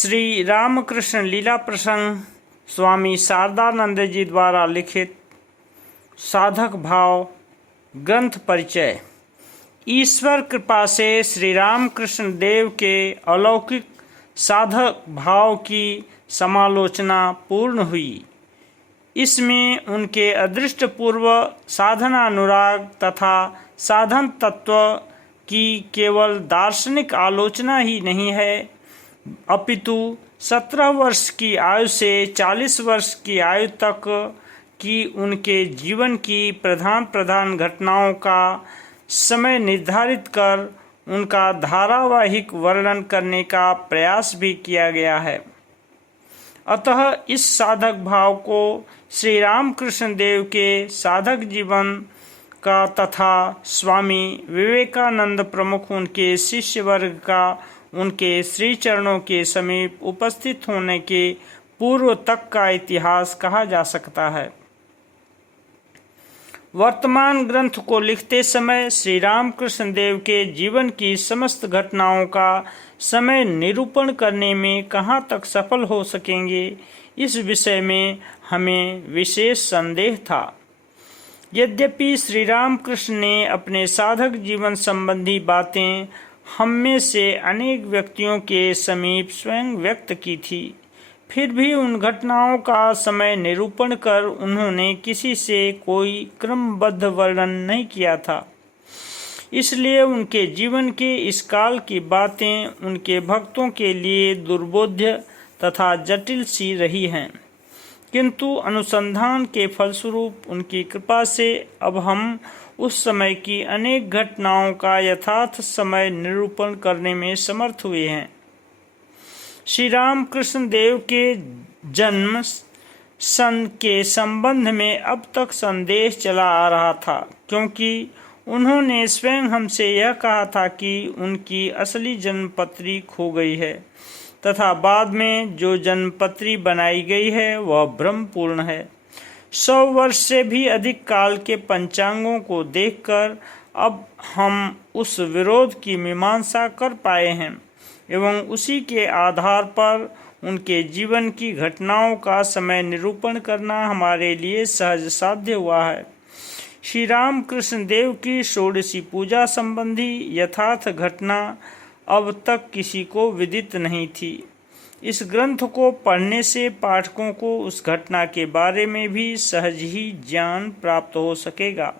श्री रामकृष्ण लीला प्रसंग स्वामी शारदानंद जी द्वारा लिखित साधक भाव ग्रंथ परिचय। ईश्वर कृपा से श्री रामकृष्ण देव के अलौकिक साधक भाव की समालोचना पूर्ण हुई। इसमें उनके अदृष्टपूर्व साधनानुराग तथा साधन तत्व की केवल दार्शनिक आलोचना ही नहीं है, अपितु 17 वर्ष की आयु से 40 वर्ष की आयु तक की उनके जीवन की प्रधान घटनाओं का समय निर्धारित कर उनका धारावाहिक वर्णन करने का प्रयास भी किया गया है। अतः इस साधक भाव को श्री रामकृष्ण देव के साधक जीवन का तथा स्वामी विवेकानंद प्रमुख उनके शिष्य वर्ग का उनके श्री चरणों के समीप उपस्थित होने के पूर्व तक का इतिहास कहा जा सकता है। वर्तमान ग्रंथ को लिखते समय श्री रामकृष्ण देव के जीवन की समस्त घटनाओं का समय निरूपण करने में कहाँ तक सफल हो सकेंगे, इस विषय में हमें विशेष संदेह था। यद्यपि श्री रामकृष्ण ने अपने साधक जीवन संबंधी बातें हम में से अनेक व्यक्तियों के समीप स्वयं व्यक्त की थी, फिर भी उन घटनाओं का समय निरूपण कर उन्होंने किसी से कोई क्रमबद्ध वर्णन नहीं किया था। इसलिए उनके जीवन के इस काल की बातें उनके भक्तों के लिए दुर्बोध्य तथा जटिल सी रही हैं, किंतु अनुसंधान के फलस्वरूप उनकी कृपा से अब हम उस समय की अनेक घटनाओं का यथार्थ समय निरूपण करने में समर्थ हुए हैं। श्री रामकृष्ण देव के जन्म सन के संबंध में अब तक संदेह चला आ रहा था, क्योंकि उन्होंने स्वयं हमसे यह कहा था कि उनकी असली जन्मपत्री खो गई है तथा बाद में जो जन्मपत्री बनाई गई है वह भ्रमपूर्ण है। 100 वर्ष से भी अधिक काल के पंचांगों को देखकर अब हम उस विरोध की मीमांसा कर पाए हैं एवं उसी के आधार पर उनके जीवन की घटनाओं का समय निरूपण करना हमारे लिए सहज साध्य हुआ है। श्री रामकृष्ण देव की षोडशी पूजा संबंधी यथार्थ घटना अब तक किसी को विदित नहीं थी। इस ग्रंथ को पढ़ने से पाठकों को उस घटना के बारे में भी सहज ही ज्ञान प्राप्त हो सकेगा।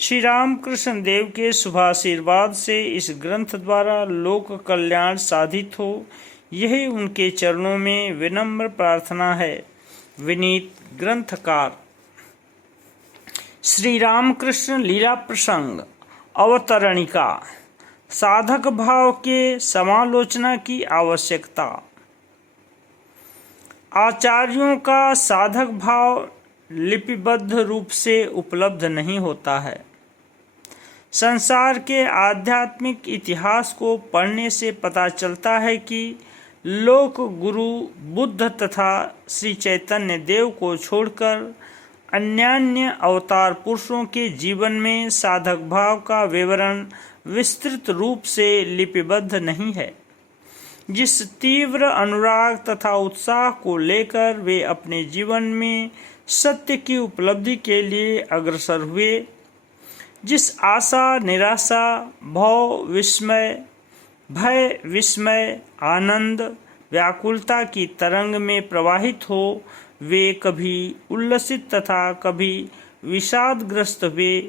श्री रामकृष्ण देव के शुभाशीर्वाद से इस ग्रंथ द्वारा लोक कल्याण साधित हो, यही उनके चरणों में विनम्र प्रार्थना है। विनीत ग्रंथकार। श्री रामकृष्ण लीला प्रसंग अवतरणिका। साधक भाव के समालोचना की आवश्यकता। आचार्यों का साधक भाव लिपिबद्ध रूप से उपलब्ध नहीं होता है। संसार के आध्यात्मिक इतिहास को पढ़ने से पता चलता है कि लोक गुरु बुद्ध तथा श्री चैतन्य देव को छोड़कर अन्यान्य अवतार पुरुषों के जीवन में साधक भाव का विवरण विस्तृत रूप से लिपिबद्ध नहीं है। जिस तीव्र अनुराग तथा उत्साह को लेकर वे अपने जीवन में सत्य की उपलब्धि के लिए अग्रसर हुए, जिस आशा निराशा भव विस्मय भय विस्मय आनंद व्याकुलता की तरंग में प्रवाहित हो, वे कभी उल्लसित तथा कभी विषादग्रस्त हुए,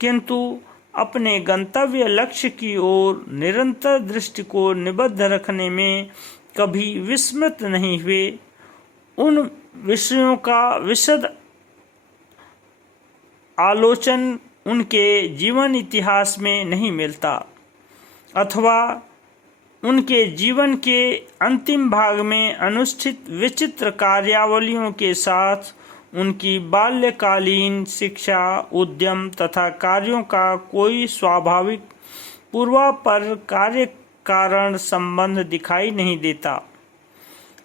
किंतु अपने गंतव्य लक्ष्य की ओर निरंतर दृष्टि को निबद्ध रखने में कभी विस्मृत नहीं हुए। उन विषयों का विशद आलोचन उनके जीवन इतिहास में नहीं मिलता, अथवा उनके जीवन के अंतिम भाग में अनुष्ठित विचित्र कार्यावलियों के साथ उनकी बाल्यकालीन शिक्षा उद्यम तथा कार्यों का कोई स्वाभाविक पूर्वापर कार्य कारण संबंध दिखाई नहीं देता।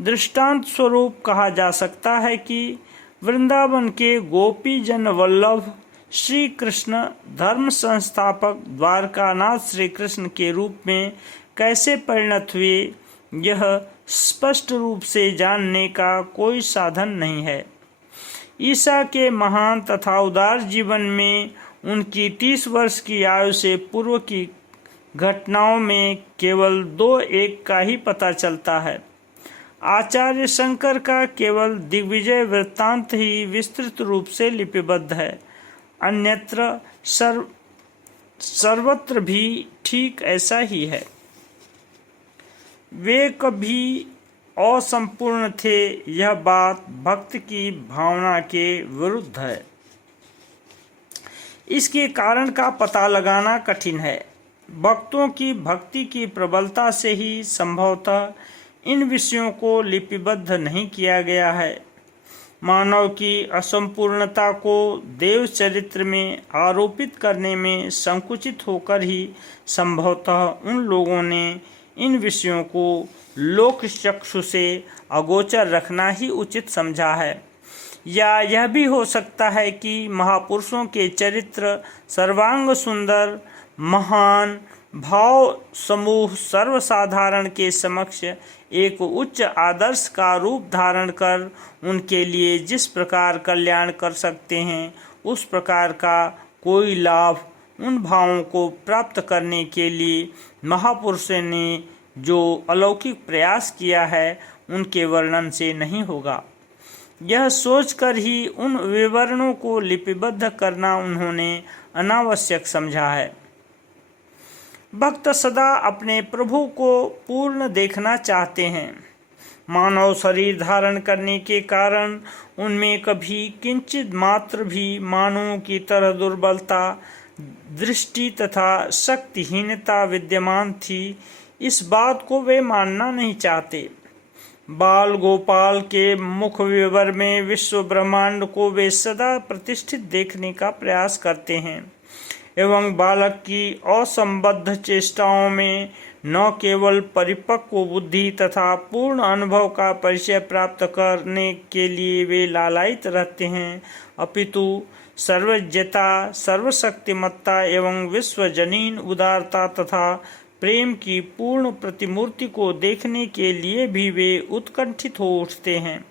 दृष्टांत स्वरूप कहा जा सकता है कि वृंदावन के गोपी जन वल्लभ श्री कृष्ण धर्म संस्थापक द्वारकानाथ श्री कृष्ण के रूप में कैसे परिणत हुए, यह स्पष्ट रूप से जानने का कोई साधन नहीं है। ईसा के महान तथा उदार जीवन में उनकी 30 वर्ष की आयु से पूर्व की घटनाओं में केवल 2-1 का ही पता चलता है। आचार्य शंकर का केवल दिग्विजय वृत्तांत ही विस्तृत रूप से लिपिबद्ध है, अन्यत्र सर्वत्र भी ठीक ऐसा ही है। वे कभी असंपूर्ण थे, यह बात भक्त की भावना के विरुद्ध है। इसके कारण का पता लगाना कठिन है। भक्तों की भक्ति की प्रबलता से ही संभवतः इन विषयों को लिपिबद्ध नहीं किया गया है। मानव की असंपूर्णता को देव चरित्र में आरोपित करने में संकुचित होकर ही संभवतः उन लोगों ने इन विषयों को लोक चक्षु से अगोचर रखना ही उचित समझा है। या यह भी हो सकता है कि महापुरुषों के चरित्र सर्वांग सुंदर, महान, भाव समूह सर्वसाधारण के समक्ष एक उच्च आदर्श का रूप धारण कर उनके लिए जिस प्रकार कल्याण कर सकते हैं, उस प्रकार का कोई लाभ उन भावों को प्राप्त करने के लिए महापुरुषों ने जो अलौकिक प्रयास किया है, उनके वर्णन से नहीं होगा। यह सोचकर ही उन विवरणों को लिपिबद्ध करना उन्होंने अनावश्यक समझा है। भक्त सदा अपने प्रभु को पूर्ण देखना चाहते हैं। मानव शरीर धारण करने के कारण उनमें कभी किंचित मात्र भी मानवों की तरह दुर्बलता, दृष्टि तथा शक्तिहीनता विद्यमान थी, इस बात को वे मानना नहीं चाहते। बाल गोपाल के मुख विवर में विश्व ब्रह्मांड को वे सदा प्रतिष्ठित देखने का प्रयास करते हैं एवं बालक की असंबद्ध चेष्टाओं में न केवल परिपक्व बुद्धि तथा पूर्ण अनुभव का परिचय प्राप्त करने के लिए वे लालायित रहते हैं, अपितु सर्वज्ञता, सर्वशक्तिमत्ता एवं विश्वजनीन उदारता तथा प्रेम की पूर्ण प्रतिमूर्ति को देखने के लिए भी वे उत्कंठित हो उठते हैं।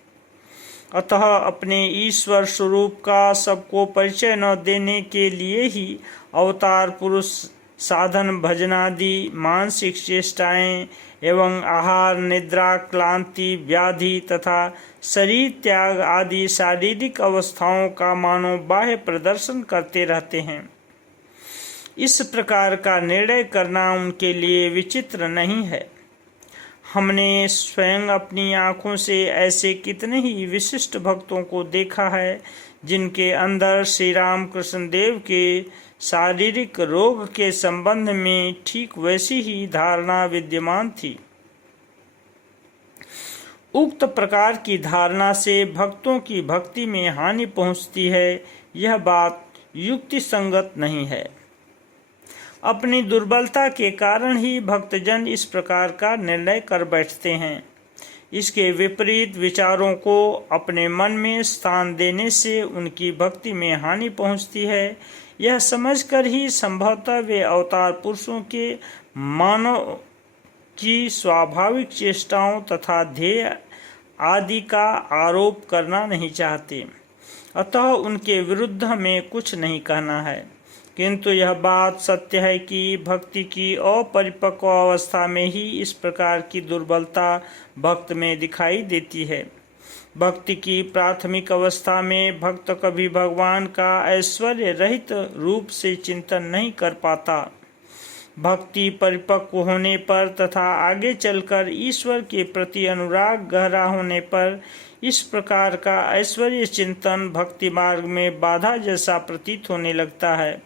अतः अपने ईश्वर स्वरूप का सबको परिचय न देने के लिए ही अवतार पुरुष साधन भजनादि मानसिक चेष्टाएं एवं आहार, निद्रा, क्लांति, व्याधि तथा शरीर त्याग आदि शारीरिक अवस्थाओं का मानव बाह्य प्रदर्शन करते रहते हैं। इस प्रकार का निर्णय करना उनके लिए विचित्र नहीं है। हमने स्वयं अपनी आँखों से ऐसे कितने ही विशिष्ट भक्तों को देखा है जिनके अंदर श्री राम कृष्ण देव के शारीरिक रोग के संबंध में ठीक वैसी ही धारणा विद्यमान थी। उक्त प्रकार की धारणा से भक्तों की भक्ति में हानि पहुंचती है, यह बात युक्ति संगत नहीं है। अपनी दुर्बलता के कारण ही भक्तजन इस प्रकार का निर्णय कर बैठते हैं। इसके विपरीत विचारों को अपने मन में स्थान देने से उनकी भक्ति में हानि पहुंचती है। यह समझकर ही संभवतः वे अवतार पुरुषों के मानव की स्वाभाविक चेष्टाओं तथा ध्येय आदि का आरोप करना नहीं चाहते, अतः उनके विरुद्ध में कुछ नहीं कहना है। किंतु यह बात सत्य है कि भक्ति की अपरिपक्व अवस्था में ही इस प्रकार की दुर्बलता भक्त में दिखाई देती है। भक्ति की प्राथमिक अवस्था में भक्त कभी भगवान का ऐश्वर्य रहित रूप से चिंतन नहीं कर पाता। भक्ति परिपक्व होने पर तथा आगे चलकर ईश्वर के प्रति अनुराग गहरा होने पर इस प्रकार का ऐश्वर्य चिंतन भक्ति मार्ग में बाधा जैसा प्रतीत होने लगता है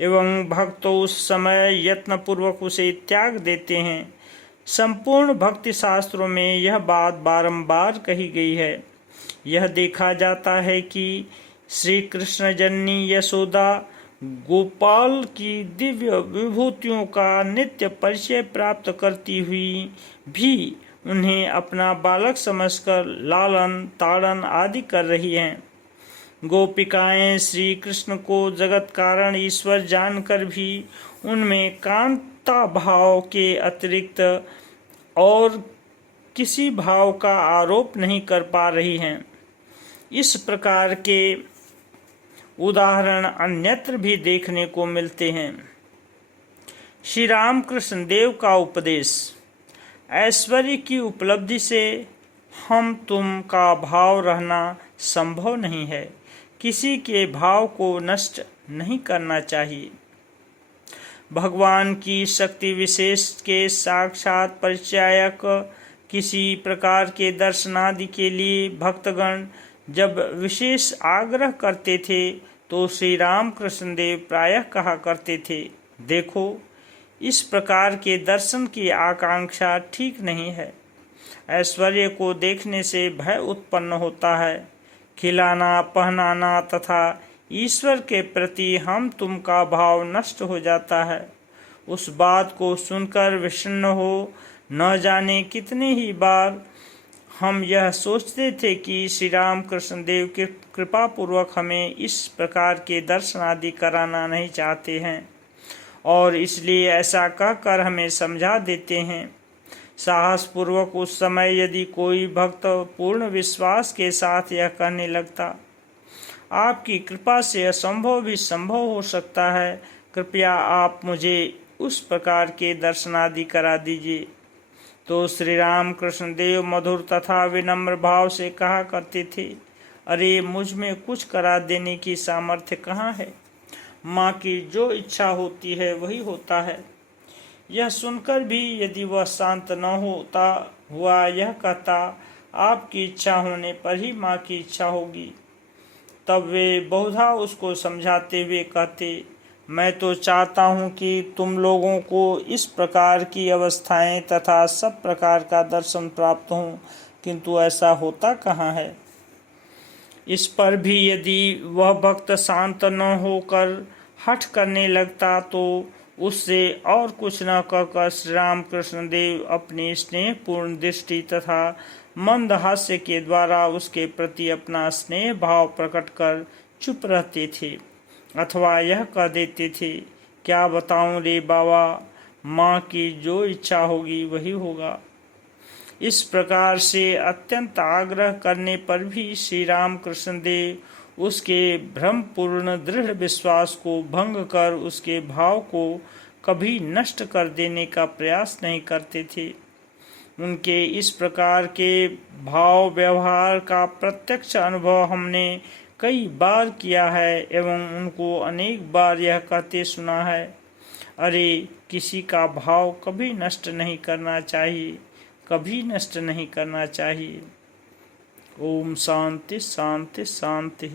एवं भक्त उस समय यत्नपूर्वक उसे त्याग देते हैं। संपूर्ण भक्ति शास्त्रों में यह बात बारंबार कही गई है। यह देखा जाता है कि श्री कृष्ण जननी यशोदा गोपाल की दिव्य विभूतियों का नित्य परिचय प्राप्त करती हुई भी उन्हें अपना बालक समझकर लालन ताड़न आदि कर रही हैं। गोपिकाएं श्री कृष्ण को जगत कारण ईश्वर जानकर भी उनमें कांता भाव के अतिरिक्त और किसी भाव का आरोप नहीं कर पा रही हैं। इस प्रकार के उदाहरण अन्यत्र भी देखने को मिलते हैं। श्री रामकृष्ण देव का उपदेश। ऐश्वर्य की उपलब्धि से हम तुम का भाव रहना संभव नहीं है। किसी के भाव को नष्ट नहीं करना चाहिए। भगवान की शक्ति विशेष के साक्षात परिचायक किसी प्रकार के दर्शनादि के लिए भक्तगण जब विशेष आग्रह करते थे तो श्री रामकृष्ण देव प्रायः कहा करते थे, देखो, इस प्रकार के दर्शन की आकांक्षा ठीक नहीं है। ऐश्वर्य को देखने से भय उत्पन्न होता है। खिलाना, पहनाना तथा ईश्वर के प्रति हम तुम का भाव नष्ट हो जाता है। उस बात को सुनकर विषण्ण हो न जाने कितने ही बार हम यह सोचते थे कि श्री रामकृष्ण देव के कृपा पूर्वक हमें इस प्रकार के दर्शन आदि कराना नहीं चाहते हैं और इसलिए ऐसा कहकर हमें समझा देते हैं। साहस पूर्वक उस समय यदि कोई भक्त पूर्ण विश्वास के साथ यह कहने लगता, आपकी कृपा से असंभव भी संभव हो सकता है, कृपया आप मुझे उस प्रकार के दर्शनादि करा दीजिए, तो श्री रामकृष्ण देव मधुर तथा विनम्र भाव से कहा करते थे, अरे मुझ में कुछ करा देने की सामर्थ्य कहाँ है। माँ की जो इच्छा होती है वही होता है। यह सुनकर भी यदि वह शांत न होता हुआ यह कहता, आपकी इच्छा होने पर ही माँ की इच्छा होगी, तब वे बहुधा उसको समझाते हुए कहते, मैं तो चाहता हूँ कि तुम लोगों को इस प्रकार की अवस्थाएं तथा सब प्रकार का दर्शन प्राप्त हो, किंतु ऐसा होता कहाँ है। इस पर भी यदि वह भक्त शांत न होकर हठ करने लगता तो उससे और कुछ न कहकर श्री रामकृष्ण देव अपनी स्नेहपूर्ण दृष्टि तथा मंद हास्य के द्वारा उसके प्रति अपना स्नेह भाव प्रकट कर चुप रहते थे अथवा यह कह देते थे, क्या बताऊं रे बाबा, माँ की जो इच्छा होगी वही होगा। इस प्रकार से अत्यंत आग्रह करने पर भी श्री रामकृष्ण देव उसके भ्रमपूर्ण दृढ़ विश्वास को भंग कर उसके भाव को कभी नष्ट कर देने का प्रयास नहीं करते थे। उनके इस प्रकार के भाव व्यवहार का प्रत्यक्ष अनुभव हमने कई बार किया है एवं उनको अनेक बार यह कहते सुना है, अरे किसी का भाव कभी नष्ट नहीं करना चाहिए, कभी नष्ट नहीं करना चाहिए। ओम शांति शांति शांति।